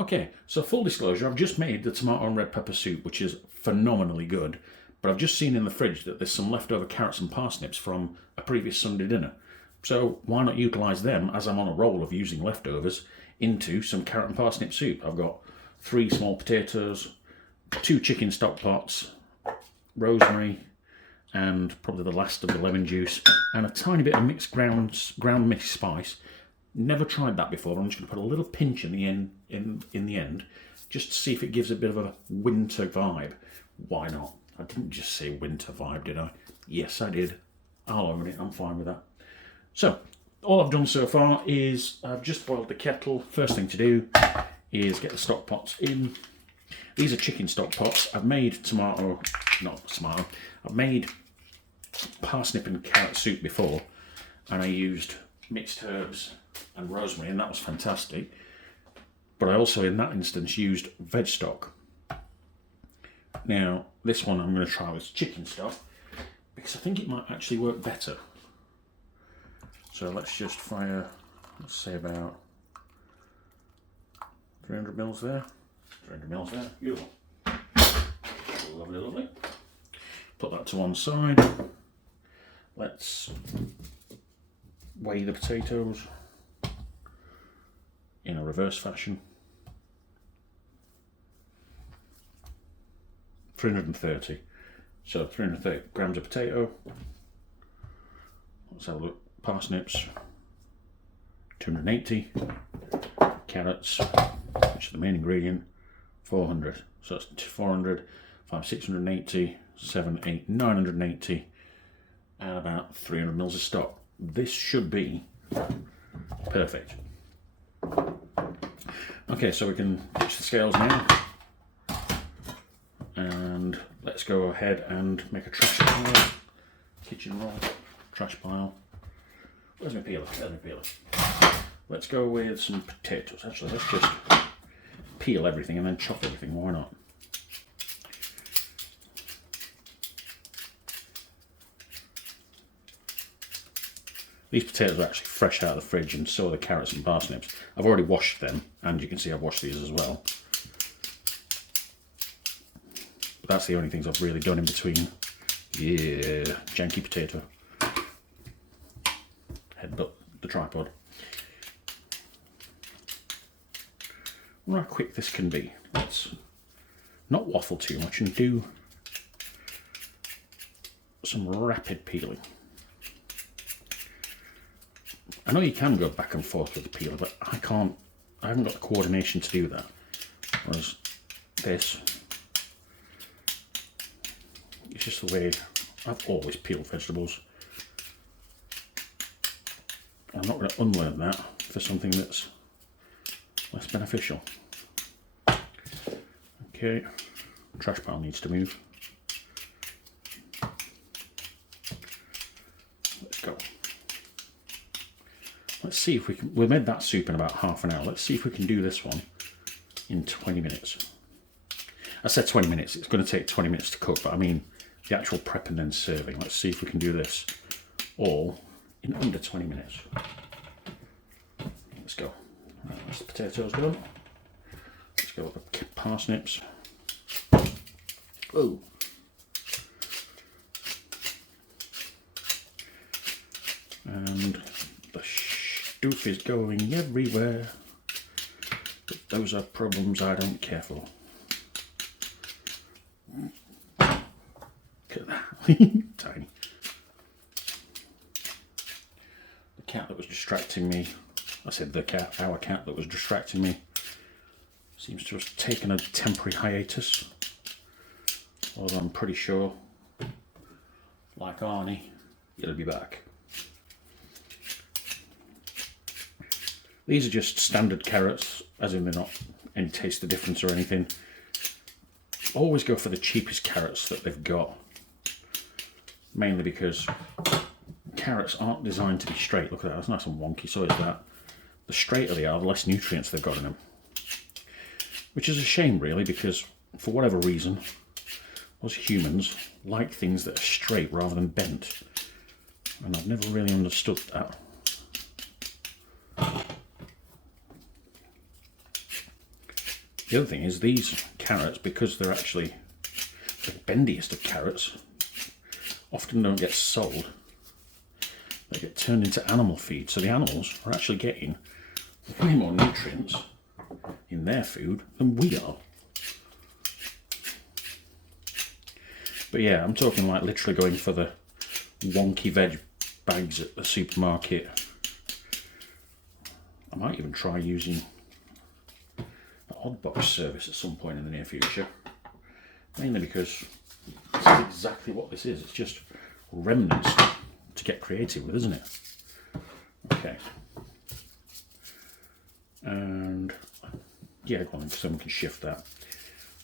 Okay, so full disclosure, I've just made the tomato and red pepper soup, which is phenomenally good, but I've just seen in the fridge that there's some leftover carrots and parsnips from a previous Sunday dinner. So why not utilise them, as I'm on a roll of using leftovers, into some carrot and parsnip soup. I've got 3 small potatoes, 2 chicken stock pots, rosemary, and probably the last of the lemon juice, and a tiny bit of mixed ground mixed spice. Never tried that before, but I'm just going to put a little pinch in the end, just to see if it gives a bit of a winter vibe. Why not? I didn't just say winter vibe, did I? Yes, I did. I'll own it. I'm fine with that. So, all I've done so far is I've just boiled the kettle. First thing to do is get the stock pots in. These are chicken stock pots. I've made I've made parsnip and carrot soup before, and I used mixed herbs and rosemary, and that was fantastic. But I also, in that instance, used veg stock. Now, this one I'm going to try with chicken stock, because I think it might actually work better. So let's just fire, let's say about 300 mils there. 300 mils there. Beautiful. Lovely, lovely. Put that to one side. Let's weigh the potatoes in a reverse fashion. 330. So 330 grams of potato. Let's have a look. Parsnips, 280. Carrots, which is the main ingredient, 400. So that's 400, 5, 680, 7, 8, 980, and about 300 mils of stock. This should be perfect. Okay, so we can ditch the scales now, and let's go ahead and make a trash pile, kitchen roll, trash pile. Where's my peeler? There's my peeler. Let's go with some potatoes. Actually, let's just peel everything and then chop everything. Why not? These potatoes are actually fresh out of the fridge, and so are the carrots and parsnips. I've already washed them, and you can see I've washed these as well. But that's the only things I've really done in between. Yeah, janky potato. Headbutt the tripod. I wonder how quick this can be. Let's not waffle too much and do some rapid peeling. I know you can go back and forth with the peeler, but I haven't got the coordination to do that. Whereas this, it's just the way I've always peeled vegetables. I'm not going to unlearn that for something that's less beneficial. Okay, trash pile needs to move. Let's go. Let's see if we can. We made that soup in about half an hour. Let's see if we can do this one in 20 minutes. I said 20 minutes. It's going to take 20 minutes to cook, but I mean the actual prep and then serving. Let's see if we can do this all in under 20 minutes. Let's go. Right, that's the potatoes done. Let's go with the parsnips. Oh. And the stuff is going everywhere. But those are problems I don't care for. Look at that. Tiny. The cat that was distracting me, I said the cat, our cat that was distracting me, seems to have taken a temporary hiatus. Although I'm pretty sure, like Arnie, he'll be back. These are just standard carrots, as in they're not any taste of difference or anything. Always go for the cheapest carrots that they've got. Mainly because carrots aren't designed to be straight. Look at that, that's nice and wonky, so is that. The straighter they are, the less nutrients they've got in them. Which is a shame really, because for whatever reason, us humans like things that are straight rather than bent. And I've never really understood that. The other thing is these carrots, because they're actually the bendiest of carrots, often don't get sold. They get turned into animal feed, so the animals are actually getting way more nutrients in their food than we are. But yeah, I'm talking like literally going for the wonky veg bags at the supermarket. I might even try using the Oddbox service at some point in the near future. Mainly because this is exactly what this is. It's just remnants to get creative with, isn't it? Okay. And yeah, go on, someone can shift that.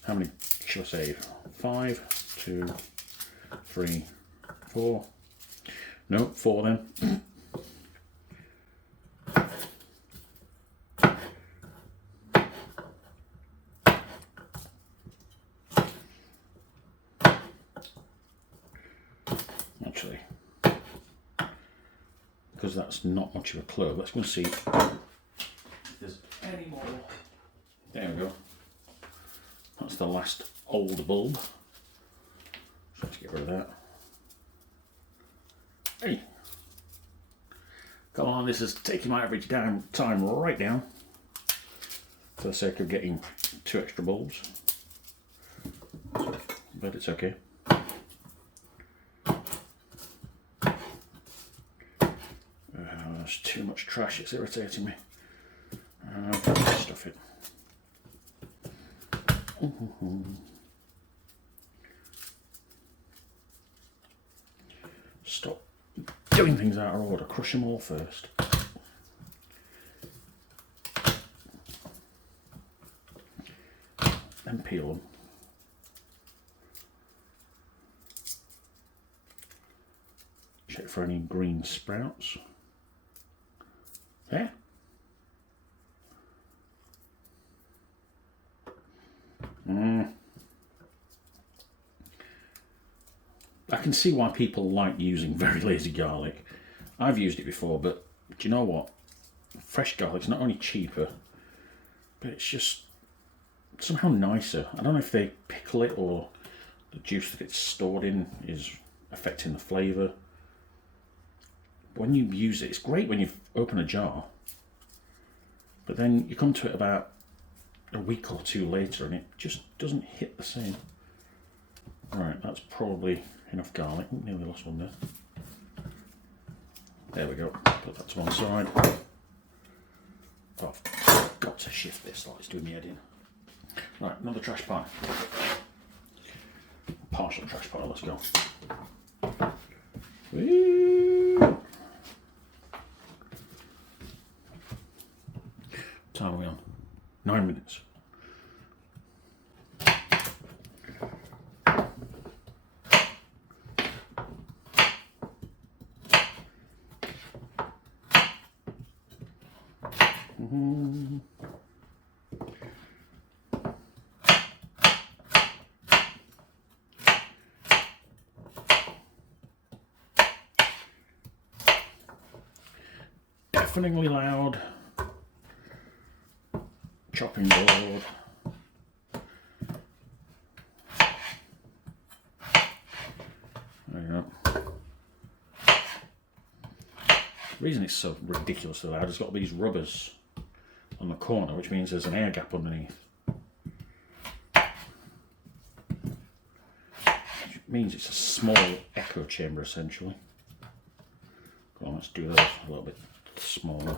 How many shall I say? 5, 2, 3, 4. No, 4 then. Actually, because that's not much of a clove, let's go and see if there's any more. There we go. That's the last old bulb. So let's get rid of that. Hey! Come on, this is taking my average time right down for the sake of getting 2 extra bulbs. But it's okay. There's too much trash, it's irritating me. Stuff it. Stop doing things out of order, crush them all first. Then peel them. Check for any green sprouts. There. I can see why people like using very lazy garlic. I've used it before, but do you know what? Fresh garlic's not only cheaper, but it's just somehow nicer. I don't know if they pickle it or the juice that it's stored in is affecting the flavour. When you use it, it's great when you open a jar, but then you come to it about a week or 2 later and it just doesn't hit the same. Right, that's probably enough garlic. Nearly lost one there. There we go. Put that to one side. Oh, I've got to shift this, like it's doing me head in. Right, another trash pile. Partial trash pile, let's go. Whee! What time are we on? 9 minutes. Deafeningly loud chopping board. There you go. The reason it's so ridiculously loud, it's got these rubbers on the corner, which means there's an air gap underneath. Which means it's a small echo chamber essentially. Go on, let's do those a little bit smaller.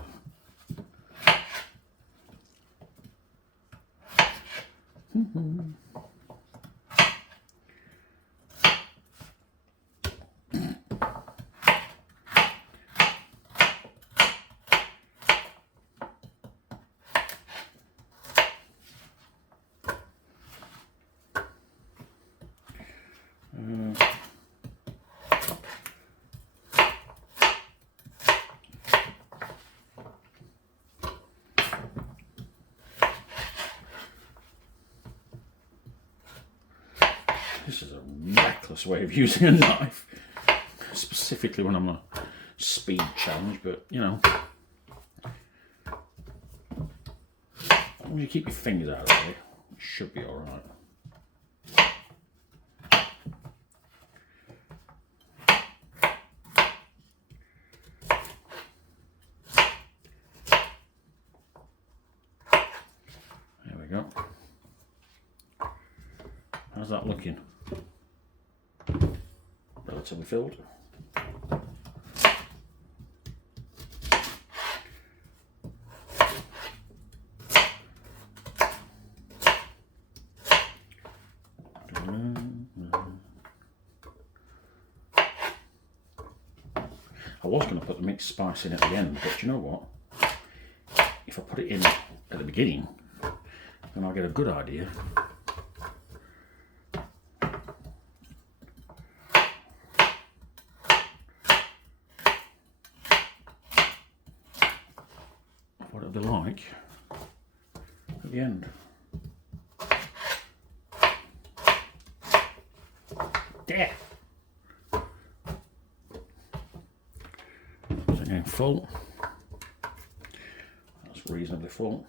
This is a reckless way of using a knife, specifically when I'm on a speed challenge, but you know, as long as you keep your fingers out of the way. Should be all right. There we go. How's that looking? Relatively filled. I was going to put the mixed spice in at the end, but you know what? If I put it in at the beginning, then I'll get a good idea. What it'll be like at the end. There! Is it getting full? That's reasonably full.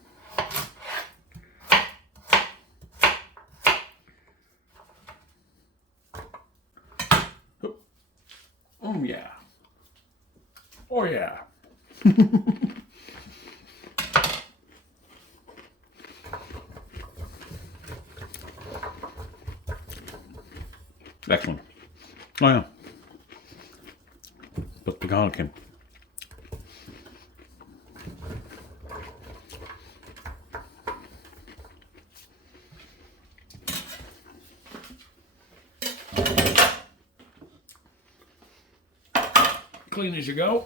Oh yeah. Oh yeah. Excellent. Oh yeah. Put the garlic in. Clean as you go.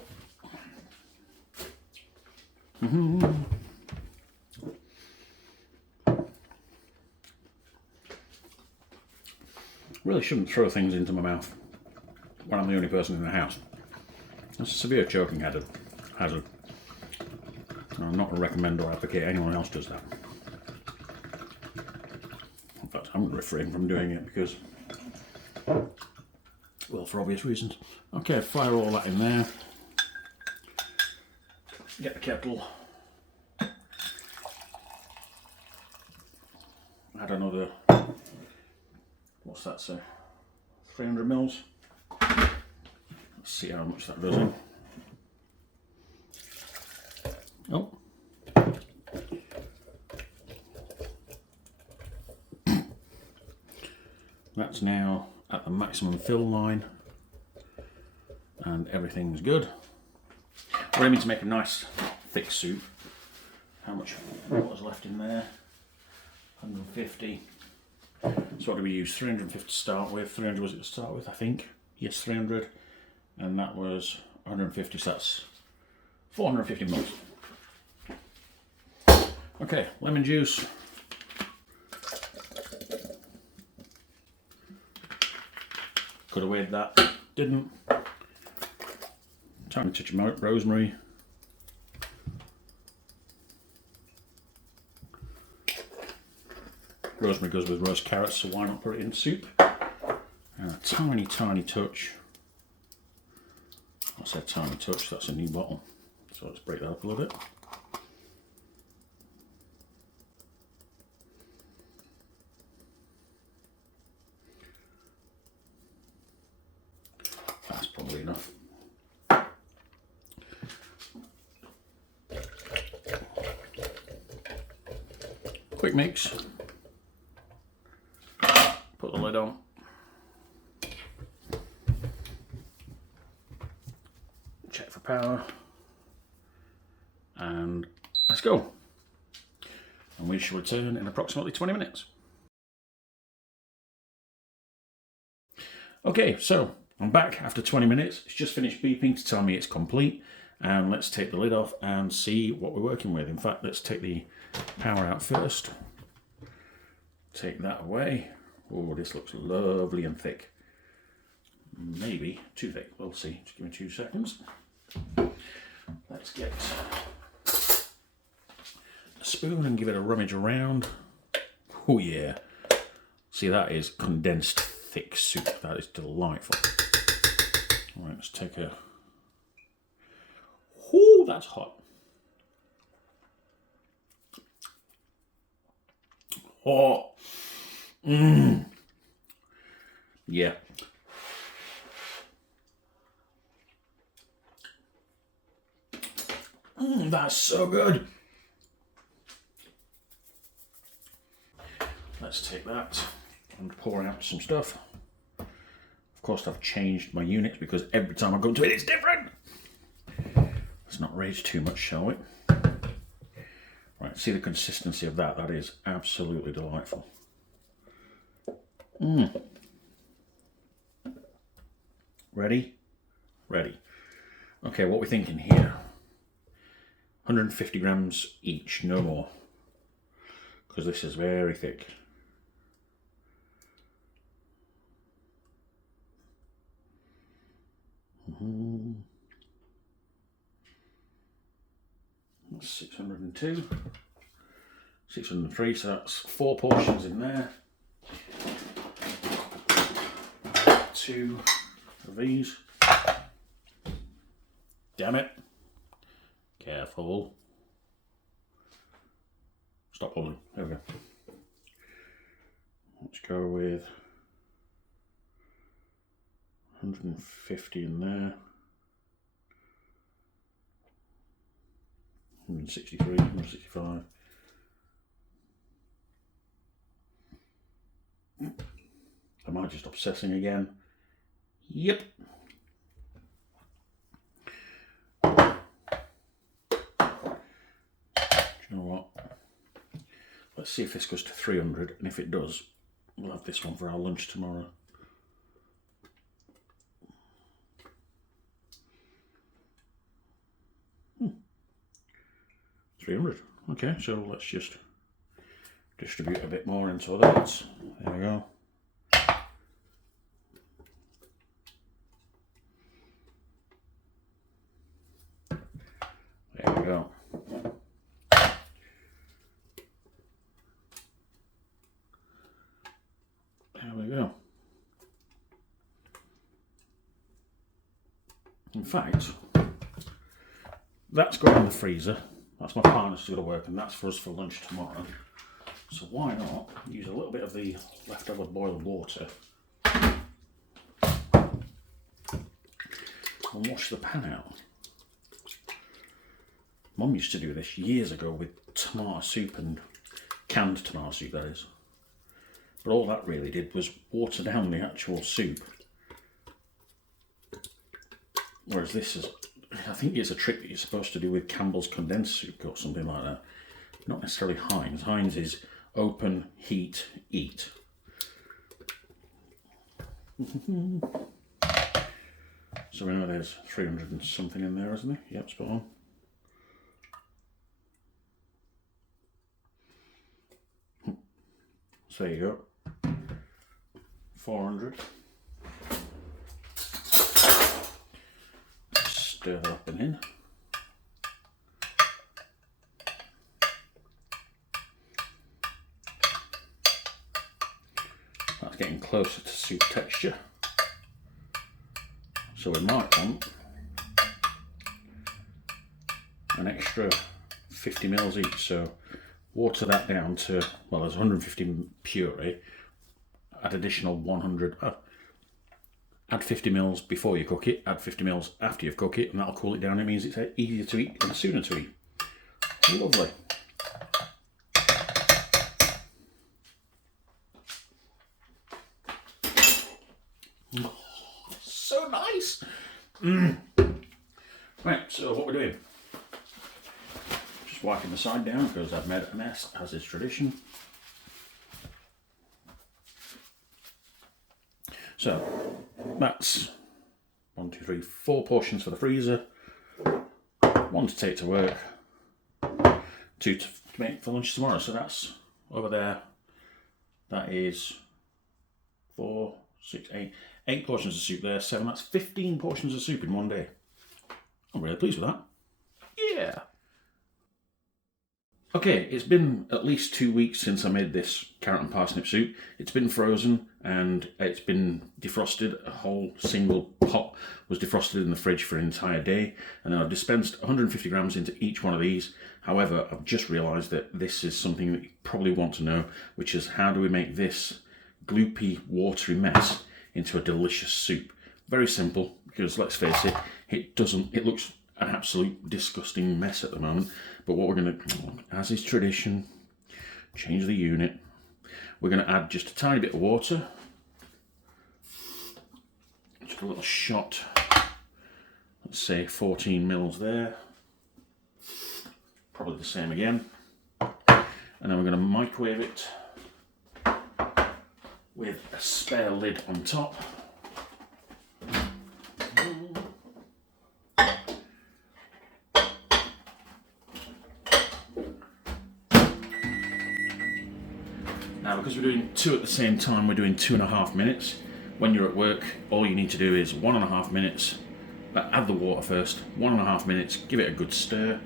Really shouldn't throw things into my mouth when I'm the only person in the house. That's a severe choking hazard. I'm not going to recommend or advocate anyone else does that. In fact, I'm going to refrain from doing it because, well, for obvious reasons. Okay, fire all that in there. Get the kettle. Add another, what's that say? 300 mils. Let's see how much that does in. Oh. That's now at the maximum fill line and everything's good. We're aiming to make a nice thick soup. How much water's left in there? 150. So what do we use? 350 to start with. 300 was it to start with, I think. Yes, 300. And that was 150, so that's 450 mils. Okay, lemon juice. Could have weighed that, didn't. Tiny touch of rosemary. Rosemary goes with roast carrots, so why not put it in soup? And a tiny, tiny touch. I said tiny touch, that's a new bottle. So let's break that up a little bit. That's probably enough. Quick mix. Put the lid on. Check for power. And let's go. And we shall return in approximately 20 minutes. Okay, so I'm back after 20 minutes. It's just finished beeping to tell me it's complete. And let's take the lid off and see what we're working with. In fact, let's take the power out first. Take that away. Oh, this looks lovely and thick. Maybe too thick. We'll see. Just give me 2 seconds. Let's get a spoon and give it a rummage around. Oh yeah. See, that is condensed thick soup. That is delightful. All right, let's take a... Oh, that's hot. Oh, mmm. Yeah. That's so good. Let's take that and pour out some stuff. Of course, I've changed my units because every time I go to it, it's different. Let's not rage too much, shall we? Right, see the consistency of that? That is absolutely delightful. Ready? Ready. Okay, what are we thinking here? 150 grams each, no more. Because this is very thick. That's 602. 603, so that's 4 portions in there. 2 of these. Damn it. Careful. Stop holding. There we go. Let's go with 150 in there. 163, 165. Am I just obsessing again? Yep. Do you know what? Let's see if this goes to 300, and if it does, we'll have this one for our lunch tomorrow. Hmm. 300. Okay, so let's just distribute a bit more into other bits. There we go. There we go. There we go. In fact, that's going in the freezer. That's my partner's to go to work, and that's for us for lunch tomorrow. So why not use a little bit of the leftover boiled water and wash the pan out. Mum used to do this years ago with tomato soup, and canned tomato soup, that is. But all that really did was water down the actual soup. Whereas this is, I think it's a trick that you're supposed to do with Campbell's condensed soup or something like that. Not necessarily Heinz. Heinz is open, heat, eat. So we know there's 300 and something in there, isn't there? Yep, spot on. So there you go. 400. Stir that up and in. That's getting closer to soup texture. So we might want an extra 50 mils each. So water that down to, well, there's 150 puree. Add additional 100. Add 50 mils before you cook it. Add 50 mils after you've cooked it, and that'll cool it down. It means it's easier to eat and sooner to eat. Lovely. Oh, so nice. Right, so what we're doing? Just wiping the side down because I've made a mess, as is tradition. So that's 1, 2, 3, 4 portions for the freezer, 1 to take to work, 2 to make for lunch tomorrow. So that's over there. That is 4, 6, 8 portions of soup there, 7. That's 15 portions of soup in one day. I'm really pleased with that. Yeah. Okay, it's been at least 2 weeks since I made this carrot and parsnip soup. It's been frozen and it's been defrosted. A whole single pot was defrosted in the fridge for an entire day, and then I've dispensed 150 grams into each one of these. However, I've just realised that this is something that you probably want to know, which is how do we make this gloopy, watery mess into a delicious soup? Very simple, because let's face it, it looks an absolute disgusting mess at the moment. But what we're going to, as is tradition, change the unit. We're going to add just a tiny bit of water. Just a little shot. Let's say 14 mils there. Probably the same again. And then we're going to microwave it with a spare lid on top. Now, because we're doing two at the same time, we're doing 2.5 minutes. When you're at work, all you need to do is 1.5 minutes, add the water first, 1.5 minutes, give it a good stir,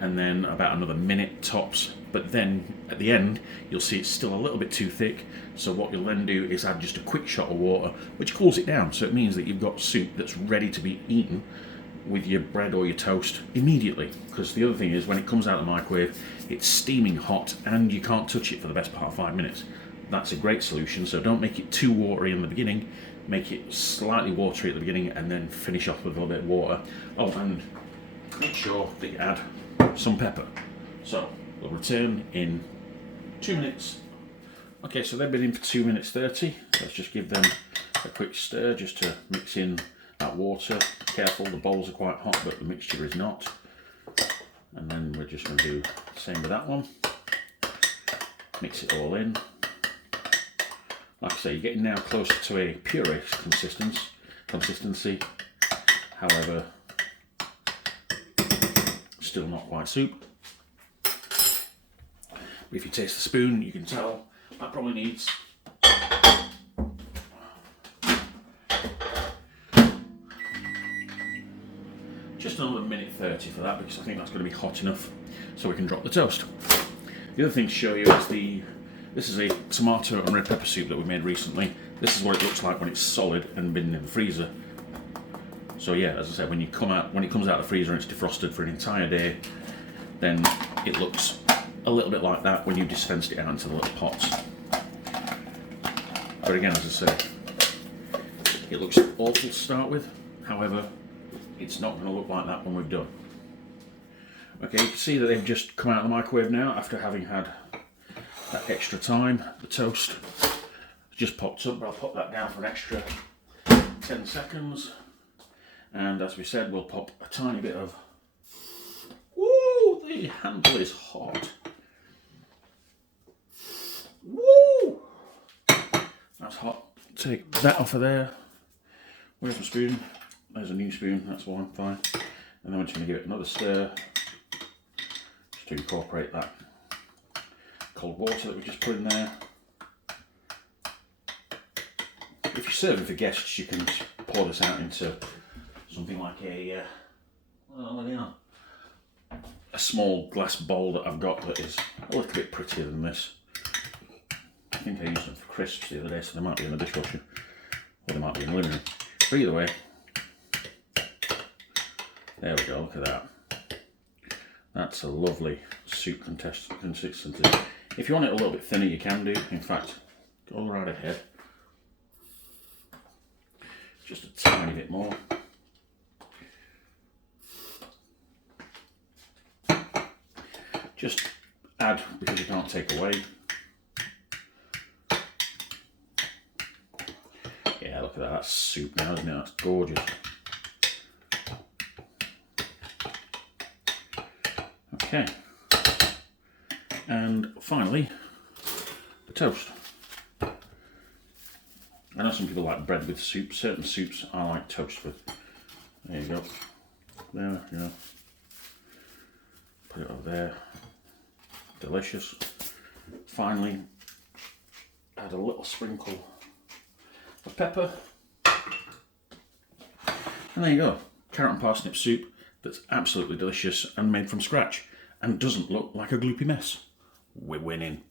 and then about another minute tops. But then at the end, you'll see it's still a little bit too thick. So what you'll then do is add just a quick shot of water, which cools it down. So it means that you've got soup that's ready to be eaten with your bread or your toast immediately. Because the other thing is, when it comes out of the microwave, it's steaming hot and you can't touch it for the best part of 5 minutes. That's a great solution. So don't make it too watery in the beginning. Make it slightly watery at the beginning and then finish off with a little bit of water. Oh, and make sure that you add some pepper. So we'll return in 2 minutes. Okay, so they've been in for 2 minutes 30. Let's just give them a quick stir just to mix in that water. Careful, the bowls are quite hot, but the mixture is not. And then we're just going to do the same with that one. Mix it all in. Like I say, you're getting now closer to a puree consistency. However, still not quite soup. But if you taste the spoon, you can tell that probably needs just another minute 30 for that, because I think that's going to be hot enough so we can drop the toast. The other thing to show you is this is a tomato and red pepper soup that we made recently. This is what it looks like when it's solid and been in the freezer. So yeah, as I said, when it comes out of the freezer and it's defrosted for an entire day, then it looks a little bit like that when you dispensed it out into the little pots. But again, as I say, it looks awful to start with. However, it's not going to look like that when we've done. Okay, you can see that they've just come out of the microwave now after having had that extra time. The toast just popped up, but I'll pop that down for an extra 10 seconds. And as we said, we'll pop a tiny bit of... Woo! The handle is hot. Woo! That's hot. Take that off of there. Where's my spoon? There's a new spoon, that's one, fine. And then we're just going to give it another stir, just to incorporate that cold water that we just put in there. If you're serving for guests, you can pour this out into something like a small glass bowl that I've got that is a little bit prettier than this. I think I used them for crisps the other day, so they might be in the dishwasher, or they might be in the living room. But either way, there we go, look at that. That's a lovely soup consistency. If you want it a little bit thinner, you can do. In fact, go right ahead. Just a tiny bit more. Just add because you can't take away. Yeah, look at that. That's soup now, isn't it? That's gorgeous. Okay. And finally, the toast. I know some people like bread with soup. Certain soups I like toast with. There you go. There you go. Put it over there. Delicious. Finally, add a little sprinkle of pepper. And there you go. Carrot and parsnip soup that's absolutely delicious and made from scratch. and doesn't look like a gloopy mess. We're winning.